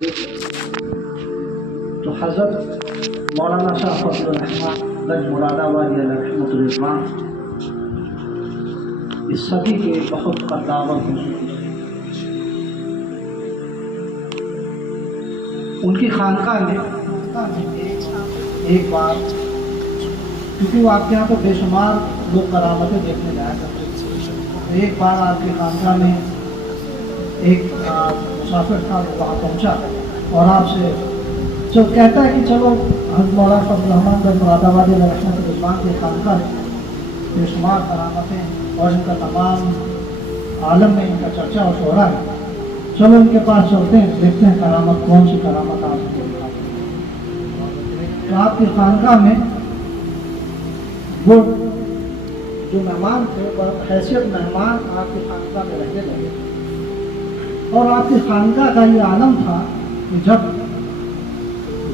تو حضرت مولانا شاہ فضل الرحمان گنج مرادآبادی علیہ رحمۃ الرحمان اس صدی کے بہت قدامت خصوصی ہیں۔ ان کی خانقاہ میں ایک بار، کیونکہ وہ آپ کے یہاں پہ بے شمار لوگ کرامتیں دیکھنے جایا کرتے تھے، ایک بار آپ کی خانقاہ میں ایک مسافر تھا، وہ وہاں پہنچا اور آپ سے جو کہتا ہے کہ چلو حضرت مولانا فضل الرحمان گنج مرادآبادی علیہ رحمۃ الرحمان کی خانقاہ بے شمار کرامتیں اور ان کا تمام عالم میں ان کا چرچا اور شہرہ ہے، چلو ان کے پاس چلتے ہیں، دیکھتے ہیں کرامت کون سی کرامت آپ کو دکھاتے ہیں۔ تو آپ کی خانقاہ میں وہ جو مہمان تھے، حیثیت مہمان آپ کی خانقاہ میں رہنے لگے، اور آپ کی خانقاہ کا یہ عالم تھا کہ جب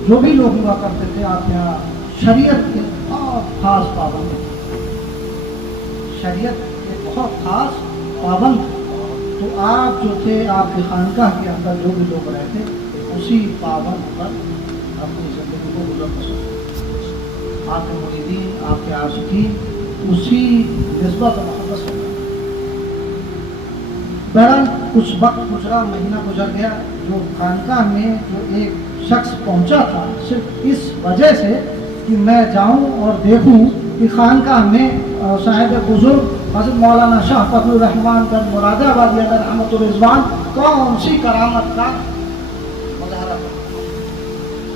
جو بھی لوگ ہوا کرتے تھے آپ کے یہاں شریعت کے بہت خاص پابند تھے، شریعت کے بہت خاص پابند تھے، تو آپ جو تھے آپ کی خانقاہ کے اندر جو بھی لوگ رہتے اسی پابند پر اپنی زندگی کو گزر بسر، آپ کے مریدین آپ کے عاشقین اسی نسبت و محبت سے۔ بہرحال کچھ وقت گزرا، مہینہ گزر گیا، جو خانقاہ میں جو ایک شخص پہنچا تھا صرف اس وجہ سے کہ میں جاؤں اور دیکھوں کہ خانقاہ میں صاحب بزرگ حضرت مولانا شاہ فضل الرحمان گنج مرادآبادی علیہ رحمۃ الرضوان کون سی کرامت کا مظاہرہ کرتا،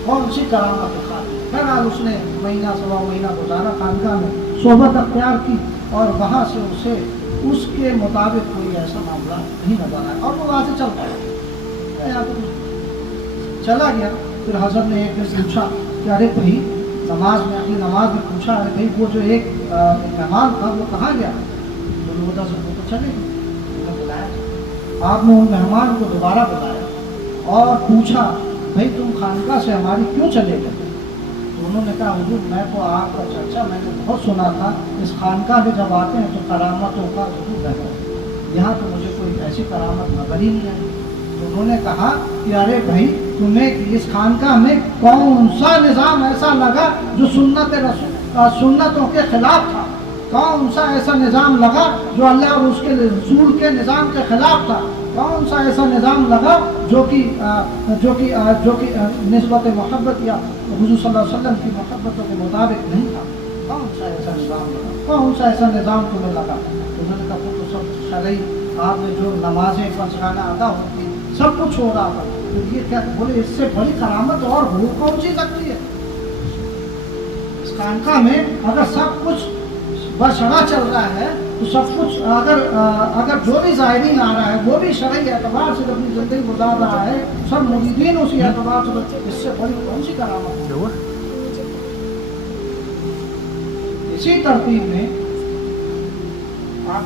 کون سی کرامت دکھا۔ بہرحال اس نے مہینہ سوا مہینہ گزارا، خانقاہ میں صحبت اختیار کی، اور وہاں سے اسے اس کے مطابق کوئی ایسا معاملہ نہیں نظر آیا، اور وہ وہاں سے چل پڑا، چلا گیا۔ پھر حضرت نے ایک دن پوچھا کہ ارے بھائی نماز میں، اپنی نماز میں پوچھا ارے بھائی وہ جو ایک مہمان تھا وہ کہاں گیا؟ وہ تو چلے گئے، بلایا۔ آپ نے ان مہمان کو دوبارہ بلایا اور پوچھا بھائی تم خانقاہ سے ہماری کیوں چلے گئے؟ تو انہوں نے کہا حضور میں تو آپ کا چرچا میں نے بہت سنا تھا، اس خانقاہ میں جب آتے ہیں تو کرامتوں کا ضرور رہتا ہے، یہاں تو مجھے کوئی ایسی کرامت نظر ہی نہیں آئی۔ تو انہوں نے کہا کہ ارے بھائی تمہیں اس خانقاہ میں کون سا نظام ایسا لگا جو سنتوں کے خلاف تھا؟ کون سا ایسا نظام لگا جو اللہ اور اس کے رسول کے نظام کے خلاف تھا؟ کون سا ایسا نظام لگا جو کہ نسبت محبت یا حضور صلی اللہ علیہ وسلم کی محبتوں کے مطابق نہیں تھا؟ کون سا ایسا نظام لگا؟ کون سا ایسا نظام تمہیں لگا؟ انہوں نے کہا تو سب شرعی، آپ نے جو نمازیں پنجگانہ ادا ہوتی سب کچھ ہو رہا تھا، تو یہ کیا بولے اس سے بڑی کرامت اور ہو کون سی سکتی ہے؟ اس خانقاہ میں اگر سب کچھ بشرع چل رہا ہے تو سب کچھ اگر جو بھی زائرین آ رہا ہے وہ بھی شرعی اعتبار سے اپنی زندگی گزار رہا ہے، سب مریدین اسی اعتبار سے، اس سے بڑی کون سی کرامت ہے؟ اسی ترتیب میں آپ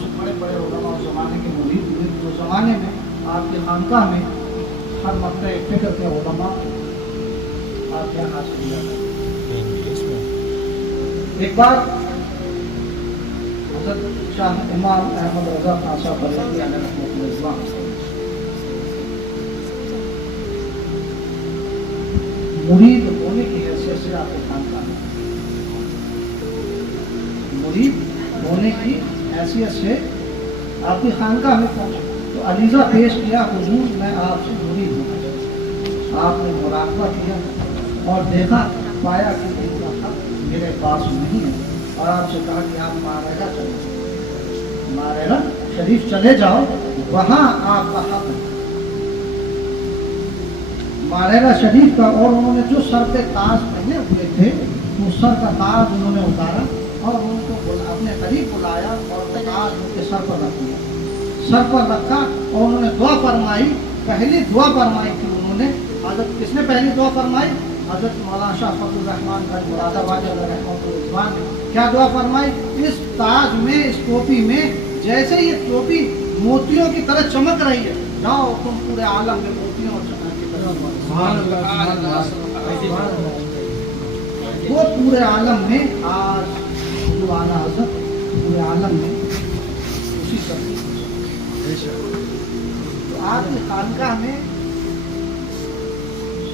سے بڑے بڑے علماء اس زمانے کے مرید ہوئے، جو زمانے میں آپ کے خانقاہ میں ہر مکتب فکر کے علماء آپ کے یہاں حاصل کیا تھا۔ ایک بار حضرت شاہ امام احمد رضا خان صاحب بریلوی علیہ رحمۃ اللہ مرید ہونے کی حیثیت سے آپ کے خانقاہ میں، مرید ہونے کی حیثیت سے آپ کی خانقاہ میں پہنچا تو عریضہ پیش کیا، حضور میں آپ سے مرید ہوں۔ آپ نے مراقبہ کیا اور دیکھا پایا کہ ان کا حق میرے پاس نہیں ہے، اور آپ سے کہا کہ آپ ماریرہ چلے جاؤ، ماریرہ شریف چلے جاؤ، وہاں آپ کا حق ہے۔ ماریرہ شریف کا، اور انہوں نے جو سر پہ تاج پہنے ہوئے تھے وہ سر کا تاج انہوں نے اتارا اور ان کو اپنے قریب بلایا اور تاج ان کے سر پر رکھ دیا، سر پر رکھا اور انہوں نے دعا فرمائی۔ پہلی دعا فرمائی تھی انہوں نے، حضرت کس نے پہلی دعا فرمائی؟ حضرت مولانا شاہ فضل الرحمان گنج مرادآبادی علیہ رحمۃ الرضوان نے کیا دعا فرمائی؟ اس تاج میں، اس ٹوپی میں جیسے یہ ٹوپی موتیوں کی طرح چمک رہی ہے، جاؤ تم پورے عالم میں موتیوں اور چمک کی طرح، وہ پورے عالم میں آج جو آنا حضرت پورے عالم میں اسی طرح۔ تو آپ کی خانقاہ میں